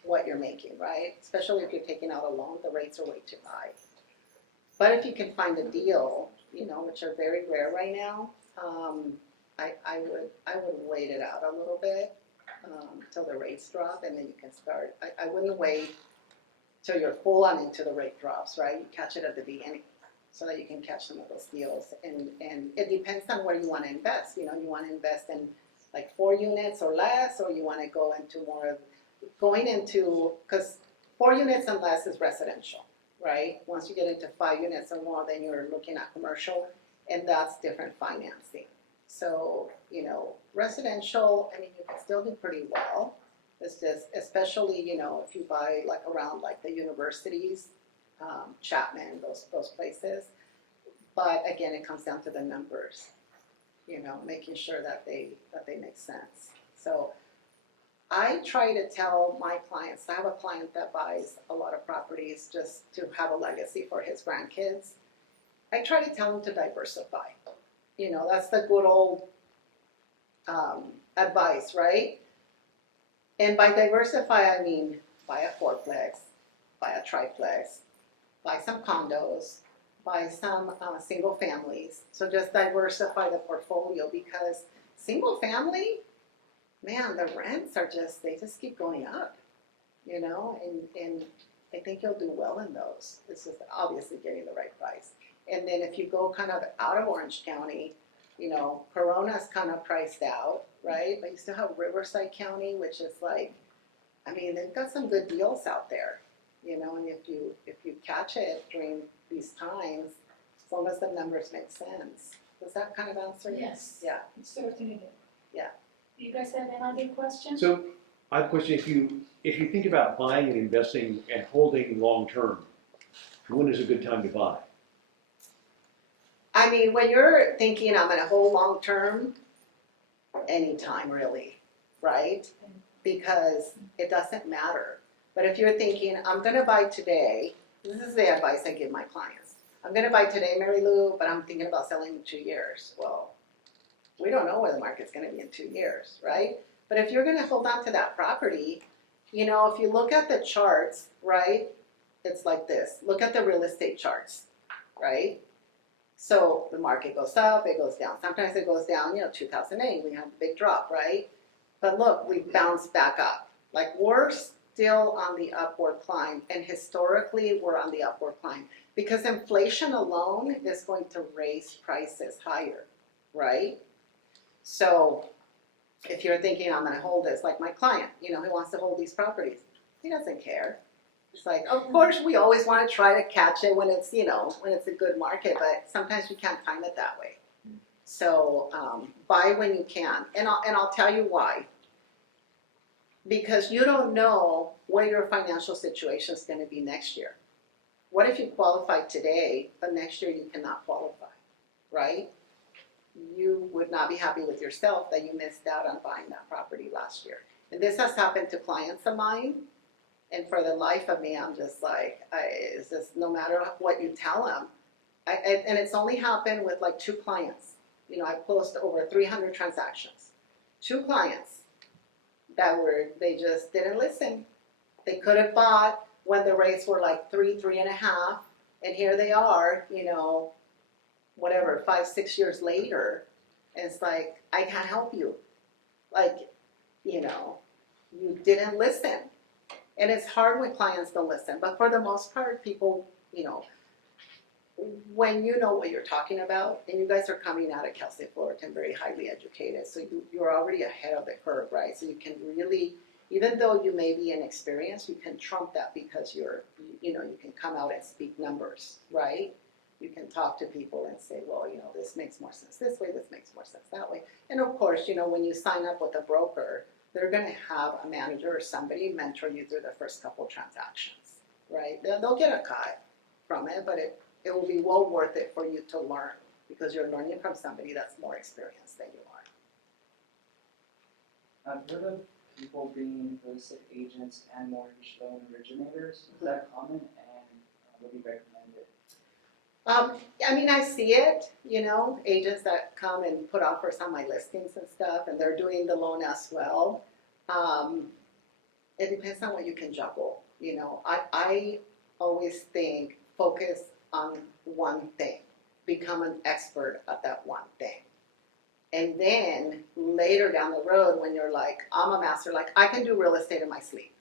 what you're making, right? Especially if you're taking out a loan, the rates are way too high. But if you can find a deal, which are very rare right now, I would wait it out a little bit till the rates drop, and then you can start. I wouldn't wait till you're full on into the rate drops, right? You catch it at the beginning so that you can catch some of those deals. And it depends on where you want to invest. You want to invest in like 4 units or less, or you want to go into more of because 4 units and less is residential, right? Once you get into 5 units or more, then you're looking at commercial, and that's different financing. So, residential, I mean, you can still do pretty well. It's just, especially, if you buy like around like the universities, Chapman, those places. But again, it comes down to the numbers, making sure that they make sense. So I try to tell my clients, I have a client that buys a lot of properties just to have a legacy for his grandkids. I try to tell him to diversify. That's the good old advice, right? And by diversify, I mean buy a 4-plex, buy a triplex, buy some condos, buy some single families. So just diversify the portfolio, because single family, man, the rents they just keep going up, and I think you'll do well in those. This is obviously getting the right price. And then if you go kind of out of Orange County, Corona's kind of priced out, right? But you still have Riverside County, which is like, I mean, they've got some good deals out there, and if you catch it during these times, as long as the numbers make sense. Does that kind of answer it? Yes. Yeah. It certainly does. Yeah. Do you guys have another question? So I have a question. If you think about buying and investing and holding long term, when is a good time to buy? I mean, when you're thinking I'm going to hold long term, anytime really, right? Because it doesn't matter. But if you're thinking I'm going to buy today, this is the advice I give my clients. I'm going to buy today, Mary Lou, but I'm thinking about selling in 2 years. Well, we don't know where the market's going to be in 2 years, right? But if you're going to hold on to that property, if you look at the charts, right, it's like this. Look at the real estate charts, right? So the market goes up, it goes down. Sometimes it goes down, 2008, we had a big drop, right? But look, we bounced back up. Like, we're still on the upward climb, and historically we're on the upward climb, because inflation alone is going to raise prices higher, right? So if you're thinking I'm going to hold this, like my client, he wants to hold these properties. He doesn't care. It's like, of course, we always want to try to catch it when it's, when it's a good market, but sometimes we can't time it that way. So, buy when you can, and I'll tell you why. Because you don't know where your financial situation is gonna be next year. What if you qualify today, but next year you cannot qualify, right? You would not be happy with yourself that you missed out on buying that property last year. And this has happened to clients of mine, and for the life of me, I'm just like, it's just no matter what you tell them. And it's only happened with like 2 clients. You know, I closed over 300 transactions. 2 clients they just didn't listen. They could have bought when the rates were like 3.5, and here they are, you know, whatever, 5, 6 years later. And it's like, I can't help you. Like, you know, you didn't listen. And it's hard when clients don't listen, but for the most part, people, you know, when you know what you're talking about, and you guys are coming out of Cal State Fullerton very highly educated, so you're already ahead of the curve, right? So you can really, even though you may be inexperienced, you can trump that because you can come out and speak numbers, right? You can talk to people and say, well, you know, this makes more sense this way, this makes more sense that way. And of course, you know, when you sign up with a broker, they're gonna have a manager or somebody mentor you through the first couple transactions, right? They'll get a cut from it, but it will be well worth it for you to learn because you're learning from somebody that's more experienced than you are. I've heard of people being real estate agents and mortgage loan originators. Is that common, and would you recommend it? I mean, I see it, you know, agents that come and put offers on my listings and stuff, and they're doing the loan as well. It depends on what you can juggle, you know. I always think focus on one thing, become an expert at that one thing. And then later down the road when you're like, I'm a master, like I can do real estate in my sleep,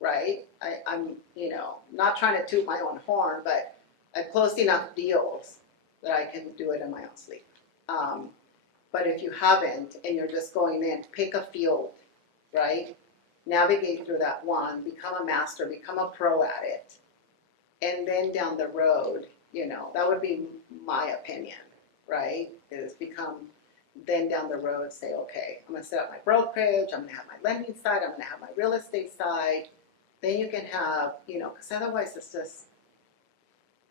right? I'm, you know, not trying to toot my own horn, but I've closed enough deals that I can do it in my own sleep. But if you haven't and you're just going in, pick a field, right? Navigate through that one, become a master, become a pro at it. And then down the road, you know, that would be my opinion, right? Is then down the road say, okay, I'm gonna set up my brokerage, I'm gonna have my lending side, I'm gonna have my real estate side. Then you can have, you know, because otherwise it's just,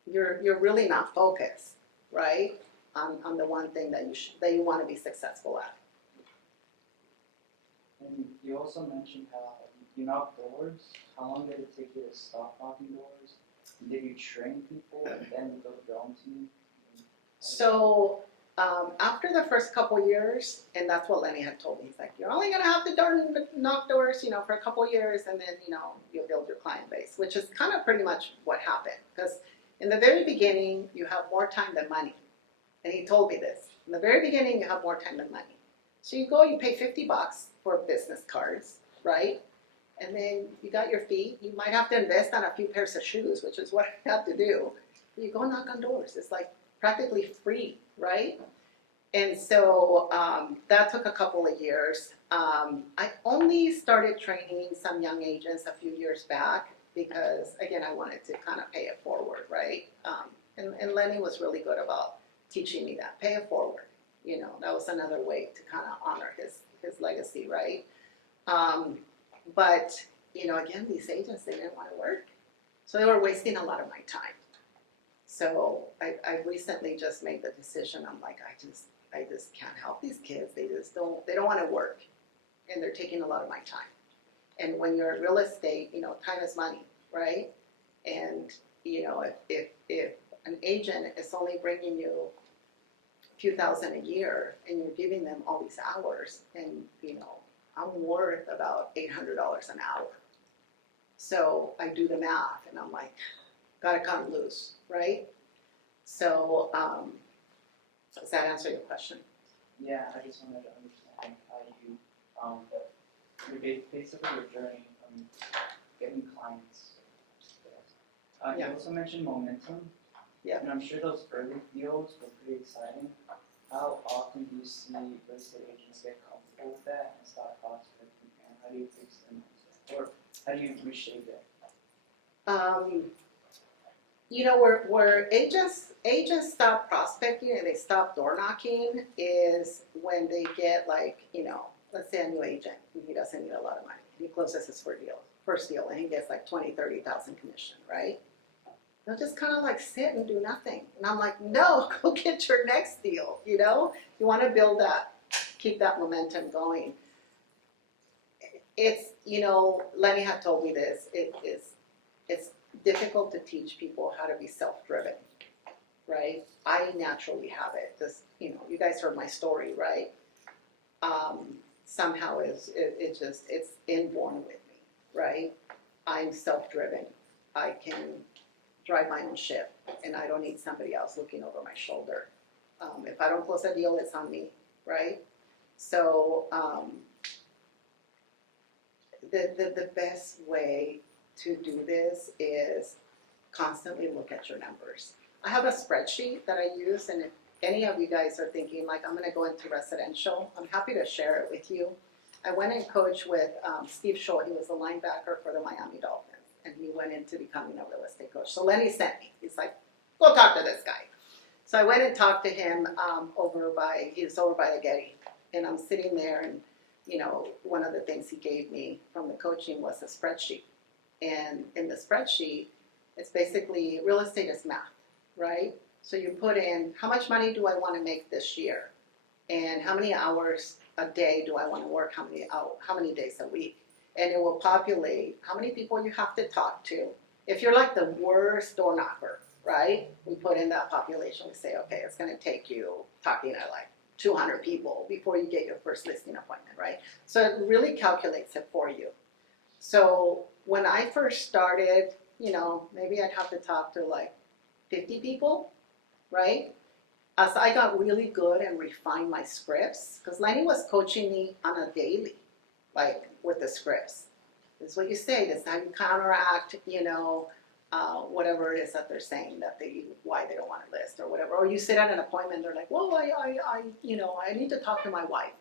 you're really not focused, right? On the one thing that you want to be successful at. And you also mentioned how you knock doors. How long did it take you to stop knocking doors? Did you train people and then build your own team? So after the first couple years, and that's what Lenny had told me, he's like, you're only gonna have to knock doors, you know, for a couple years, and then, you know, you'll build your client base, which is kind of pretty much what happened. Because in the very beginning, you have more time than money. And he told me this. In the very beginning, you have more time than money. So you go, you pay $50 for business cards, right? And then you got your feet. You might have to invest on a few pairs of shoes, which is what I have to do. But you go knock on doors. It's like practically free, right? And so that took a couple of years. I only started training some young agents a few years back because, again, I wanted to kind of pay it forward, right? And Lenny was really good about teaching me that, pay it forward. You know, that was another way to kind of honor his legacy, right? But, you know, again, these agents, they didn't want to work. So they were wasting a lot of my time. So I recently just made the decision. I'm like, I just can't help these kids. They don't want to work. And they're taking a lot of my time. And when you're in real estate, you know, time is money, right? And, you know, if an agent is only bringing you a few thousand a year and you're giving them all these hours, and, you know, I'm worth about $800 an hour. So I do the math and I'm like, gotta cut them loose, right? So, does that answer your question? Yeah, I just wanted to understand how you, basically your journey from getting clients. You Yeah. also mentioned momentum. Yeah. And I'm sure those early deals were pretty exciting. How often do you see real estate agents get comfortable with that and start prospecting? And how do you fix them? Or how do you reshape it? You know, where agents stop prospecting and they stop door knocking is when they get like, you know, let's say a new agent and he doesn't need a lot of money. He closes his first deal and he gets like 20, 30,000 commission, right? They'll just kind of like sit and do nothing. And I'm like, no, go get your next deal, you know? You want to build that, keep that momentum going. It's, you know, Lenny had told me this, it's difficult to teach people how to be self-driven, right? I naturally have it. This, you know, you guys heard my story, right? Somehow it's inborn with me, right? I'm self-driven. I can drive my own ship, and I don't need somebody else looking over my shoulder. If I don't close a deal, it's on me, right? So the best way to do this is constantly look at your numbers. I have a spreadsheet that I use, and if any of you guys are thinking like I'm going to go into residential, I'm happy to share it with you. I went and coached with Steve Scholl. He was the linebacker for the Miami Dolphins, and he went into becoming a real estate coach. So Lenny sent me. He's like, go talk to this guy. So I went and talked to him he was over by the Getty, and I'm sitting there, and you know, one of the things he gave me from the coaching was a spreadsheet. And in the spreadsheet, it's basically real estate is math, right? So you put in how much money do I want to make this year, and how many hours a day do I want to work, how many days a week, and it will populate how many people you have to talk to. If you're like the worst door knocker, right? We put in that population. We say, okay, it's going to take you talking to like 200 people before you get your first listing appointment, right? So it really calculates it for you. So when I first started, you know, maybe I'd have to talk to like 50 people, right? As I got really good and refined my scripts, because Lenny was coaching me on a daily, like with the scripts. This is what you say, this is how you counteract, you know, whatever it is that they're saying why they don't want to list or whatever. Or you sit at an appointment, they're like, well, I need to talk to my wife.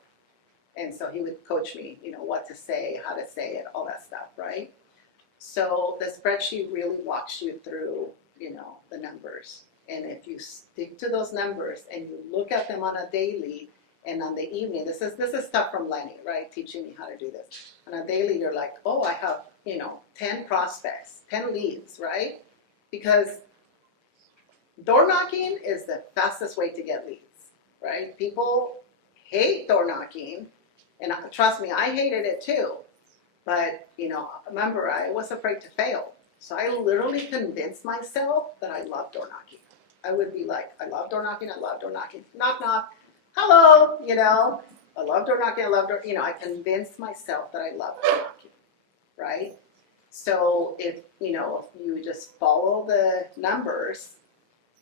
And so he would coach me, you know, what to say, how to say it, all that stuff, right? So the spreadsheet really walks you through, you know, the numbers. And if you stick to those numbers and you look at them on a daily and on the evening, this is stuff from Lenny, right, teaching me how to do this. On a daily, you're like, oh, I have, you know, 10 prospects, 10 leads, right? Because door knocking is the fastest way to get leads, right? People hate door knocking, and trust me, I hated it too. But, you know, remember, I was afraid to fail. So I literally convinced myself that I love door knocking. I would be like, I love door knocking, knock, knock, hello, you know, I love door knocking, you know, I convinced myself that I love door knocking, right? So if you just follow the numbers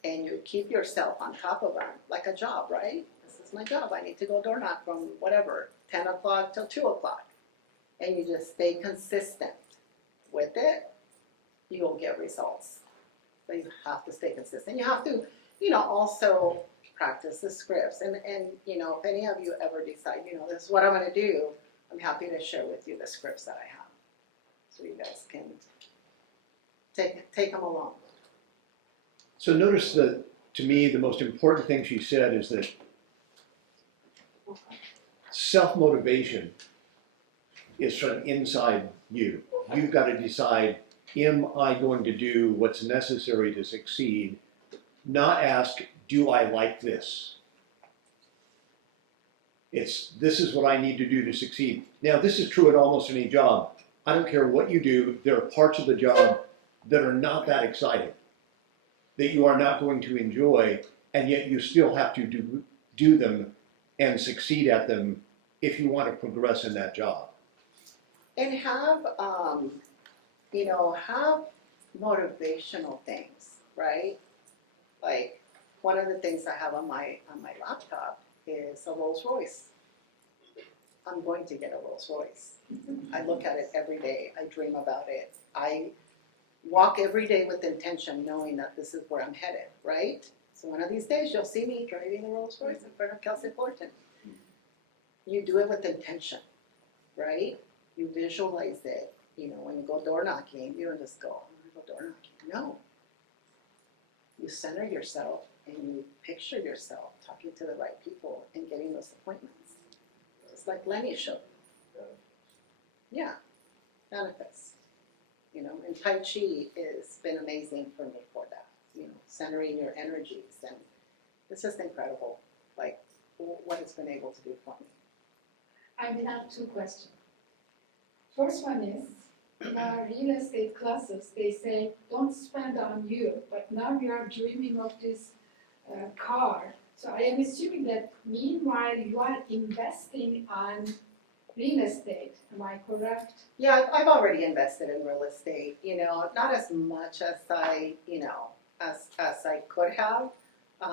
and you keep yourself on top of them, like a job, right? This is my job, I need to go door knock from whatever, 10 o'clock till 2 o'clock. And you just stay consistent with it, you will get results. But you have to stay consistent. You have to, you know, also practice the scripts. And you know, if any of you ever decide, you know, this is what I'm going to do, I'm happy to share with you the scripts that I have, so you guys can take them along. So notice that, to me, the most important thing she said is that self-motivation is from inside you. You've got to decide, am I going to do what's necessary to succeed? Not ask, do I like this? It's, this is what I need to do to succeed. Now, this is true at almost any job. I don't care what you do, there are parts of the job that are not that exciting, that you are not going to enjoy, and yet you still have to do them and succeed at them if you want to progress in that job. And have motivational things, right? Like one of the things I have on my laptop is a Rolls Royce. I'm going to get a Rolls Royce. I look at it every day. I dream about it. I walk every day with intention, knowing that this is where I'm headed, right? So one of these days, you'll see me driving a Rolls Royce in front of Kelsey Fullerton. You do it with intention, right? You visualize it. You know, when you go door knocking, you don't just go, I'm gonna go door knocking. No. you center yourself and you picture yourself talking to the right people and getting those appointments. It's like Lenny showed. Yeah, manifest. You know, and Tai Chi has been amazing for me for that. You know, centering your energies, and it's just incredible, like what it's been able to do for me. I will have two questions. First one is, in our real estate classes, they say, don't spend on you, but now you are dreaming of this car. So I am assuming that meanwhile you are investing on real estate, am I correct? Yeah, I've already invested in real estate, you know, not as much as I, you know, as I could have,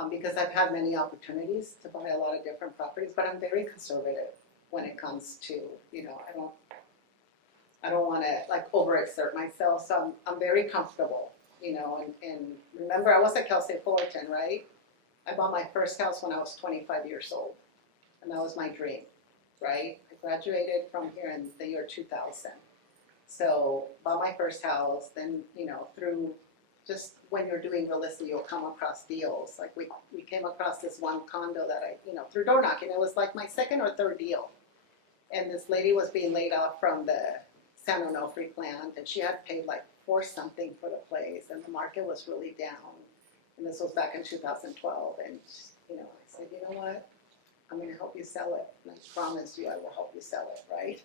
because I've had many opportunities to buy a lot of different properties, but I'm very conservative when it comes to, you know, I don't want to like overexert myself, so I'm very comfortable, you know, and remember I was at Cal State Fullerton, right? I bought my first house when I was 25 years old, and that was my dream, right? I graduated from here in the year 2000. So bought my first house, then, you know, through just when you're doing real estate, you'll come across deals. Like we came across this one condo that I, you know, through door knocking, it was like my second or third deal. And this lady was being laid off from the San Onofre plant, and she had paid like $4 something for the place, and the market was really down. And this was back in 2012, and, you know, I said, you know what? I'm gonna help you sell it, and I promise you I will help you sell it, right?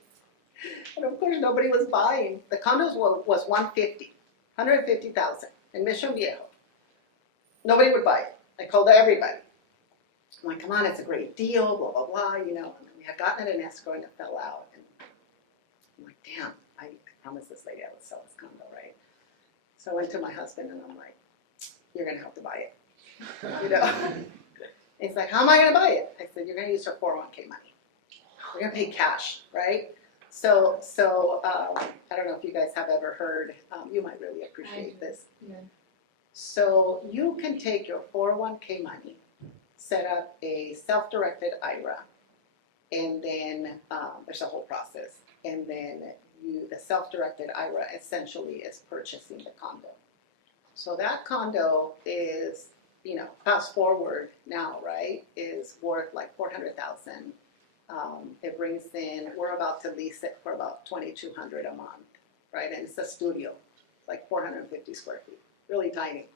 And of course, nobody was buying. The condos was 150,000 in Mission Viejo. Nobody would buy it. I called everybody. I'm like, come on, it's a great deal, blah, blah, blah, you know. And we had gotten it in escrow and it fell out. And I'm like, damn, I promised this lady I would sell this condo, right? So I went to my husband and I'm like, you're gonna have to buy it, you know. He's like, how am I gonna buy it? I said, you're gonna use your 401k money. We're gonna pay cash, right? So I don't know if you guys have ever heard, you might really appreciate this. Yeah. So you can take your 401k money, set up a self-directed IRA, and then there's a whole process. And then the self-directed IRA essentially is purchasing the condo. So that condo is, you know, fast forward now, right, is worth like $400,000. It brings in, we're about to lease it for about $2,200 a month, right? And it's a studio, like 450 square feet, really tiny.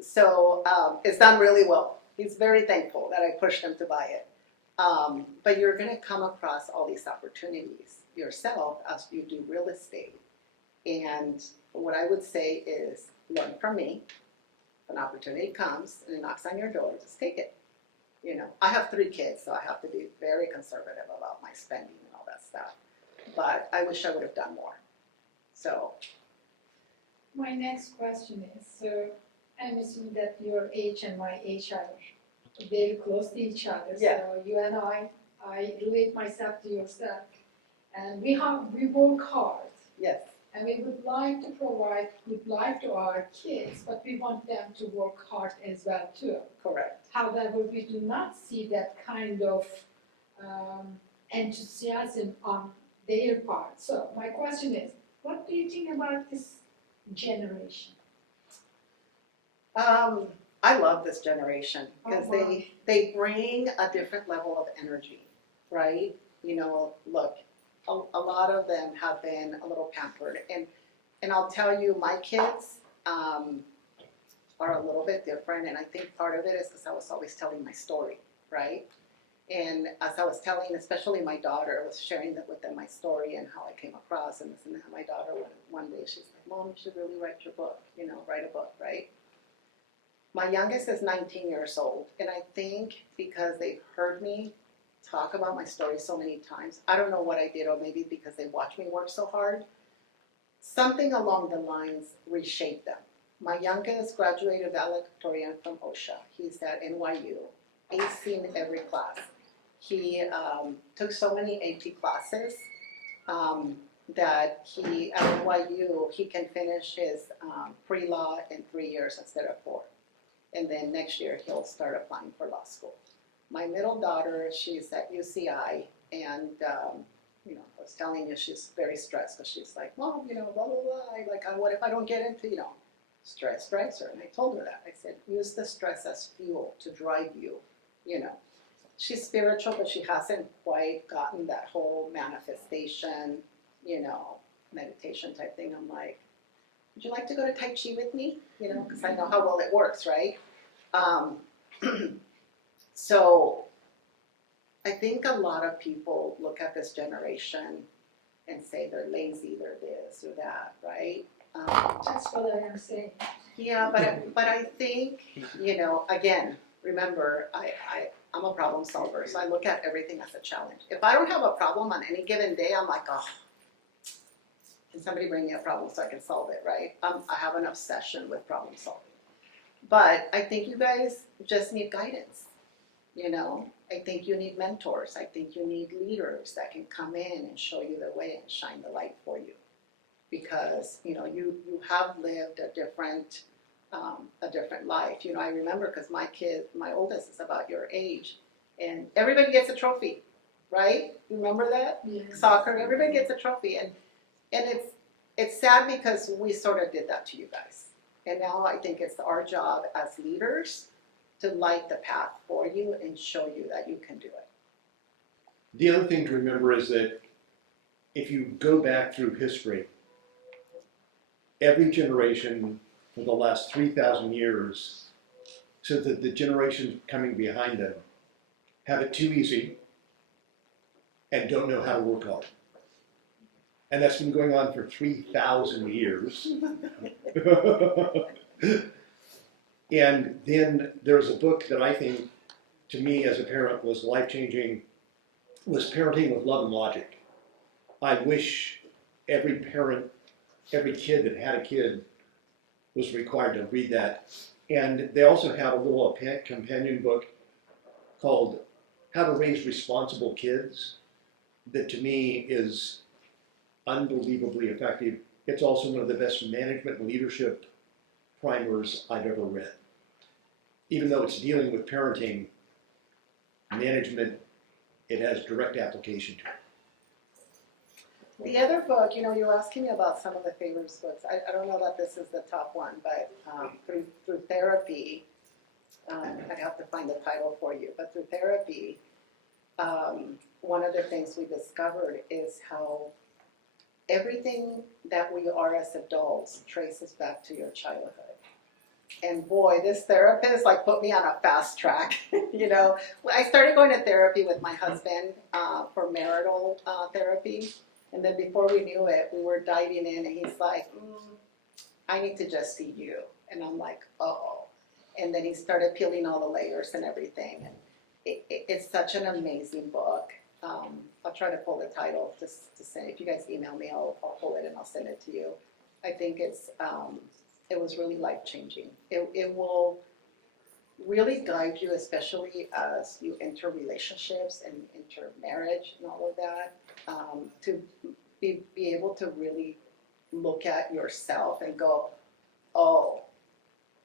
So it's done really well. He's very thankful that I pushed him to buy it. But you're gonna come across all these opportunities yourself as you do real estate. And what I would say is learn from me. If an opportunity comes and it knocks on your door, just take it. You know, I have 3 kids, so I have to be very conservative about my spending and all that stuff. But I wish I would have done more. So. My next question is, so I'm assuming that your age and my age are very close to each other. Yeah. So you and I relate myself to yourself. And we work hard. Yes. And we would like to provide good life to our kids, but we want them to work hard as well too. Correct. However, we do not see that kind of enthusiasm on their part. So my question is, what do you think about this generation? I love this generation because Oh, wow. they bring a different level of energy, right? You know, look, a lot of them have been a little pampered, and I'll tell you, my kids are a little bit different, and I think part of it is because I was always telling my story, right? And as I was telling, especially my daughter, I was sharing with them my story and how I came across and this and that. My daughter, one day, she's like, Mom, you should really write your book, you know, write a book, right? My youngest is 19 years old, and I think because they've heard me talk about my story so many times, I don't know what I did, or maybe because they watched me work so hard, something along the lines reshaped them. My youngest graduated valedictorian from OSHA. He's at NYU, AC in every class. He took so many AP classes that he, at NYU, he can finish his pre-law in 3 years instead of 4. And then next year, he'll start applying for law school. My middle daughter, she's at UCI, and you know, I was telling you, she's very stressed because she's like, Mom, you know, blah, blah, blah. Like, what if I don't get into, you know, stress drives her, and I told her that. I said, use the stress as fuel to drive you, you know. She's spiritual, but she hasn't quite gotten that whole manifestation, you know, meditation type thing. I'm like, would you like to go to Tai Chi with me? You know, because I know how well it works, right? So I think a lot of people look at this generation and say they're lazy, they're this or that, right? That's what I am saying. Yeah, but I think, you know, again, remember, I'm a problem solver, so I look at everything as a challenge. If I don't have a problem on any given day, I'm like, oh, can somebody bring me a problem so I can solve it, right? I have an obsession with problem solving. But I think you guys just need guidance, you know? I think you need mentors. I think you need leaders that can come in and show you the way and shine the light for you. Because, you know, you have lived a different life. You know, I remember because my oldest is about your age, and everybody gets a trophy, right? You remember that? Yes. Soccer, everybody gets a trophy, and it's sad because we sort of did that to you guys. And now I think it's our job as leaders to light the path for you and show you that you can do it. The other thing to remember is that if you go back through history, every generation for the last 3,000 years, so that the generations coming behind them have it too easy and don't know how to work hard. And that's been going on for 3,000 years. And then there's a book that I think, to me as a parent, was life-changing, was Parenting with Love and Logic. I wish every parent, every kid that had a kid was required to read that. And they also have a little companion book called How to Raise Responsible Kids that to me is unbelievably effective. It's also one of the best management and leadership primers I've ever read. Even though it's dealing with parenting, management, it has direct application to it. The other book, you know, you were asking me about some of the favorites books. I don't know that this is the top one, but through therapy, I'd have to find the title for you, but through therapy, one of the things we discovered is how everything that we are as adults traces back to your childhood. And boy, this therapist like put me on a fast track. You know, I started going to therapy with my husband for marital therapy. And then before we knew it, we were diving in and he's like, I need to just see you. And I'm like, uh-oh. And then he started peeling all the layers and everything. And it's such an amazing book. I'll try to pull the title just to send. If you guys email me, I'll pull it and I'll send it to you. I think it was really life-changing. It will really guide you, especially as you enter relationships and enter marriage and all of that, to be able to really look at yourself and go, oh,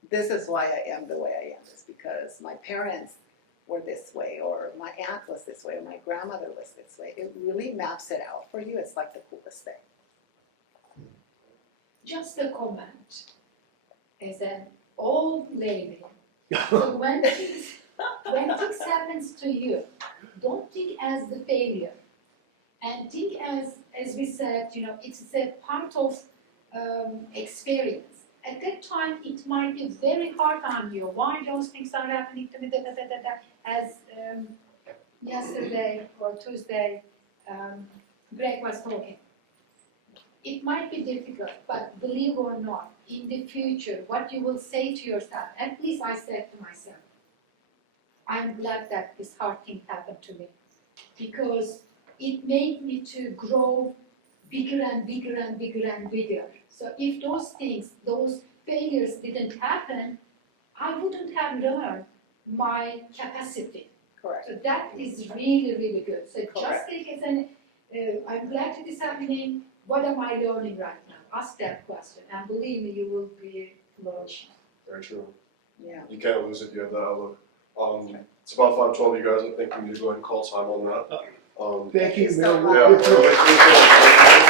this is why I am the way I am. It's because my parents were this way, or my aunt was this way, or my grandmother was this way. It really maps it out for you. It's like the coolest thing. Just a comment. As an old lady, so when things happens to you, don't think as the failure, and think as we said, you know, it's a part of experience. At that time, it might be very hard on you. Why those things are happening to me? As yesterday or Tuesday, Greg was talking. It might be difficult, but believe or not, in the future, what you will say to yourself, at least I said to myself, I'm glad that this hard thing happened to me, because it made me to grow bigger and bigger and bigger and bigger. So if those things, those failures didn't happen, I wouldn't have learned my capacity. Correct. So that is really, really good. So just Correct. take as an, I'm glad it is happening. What am I learning right now? Ask that question, and believe me, you will be flourishing. Very true. Yeah. You can't lose it. You have that outlook. It's about 5:12, you guys. I think we need to go ahead and call time on that. Thank you, so Mary. much. Yeah.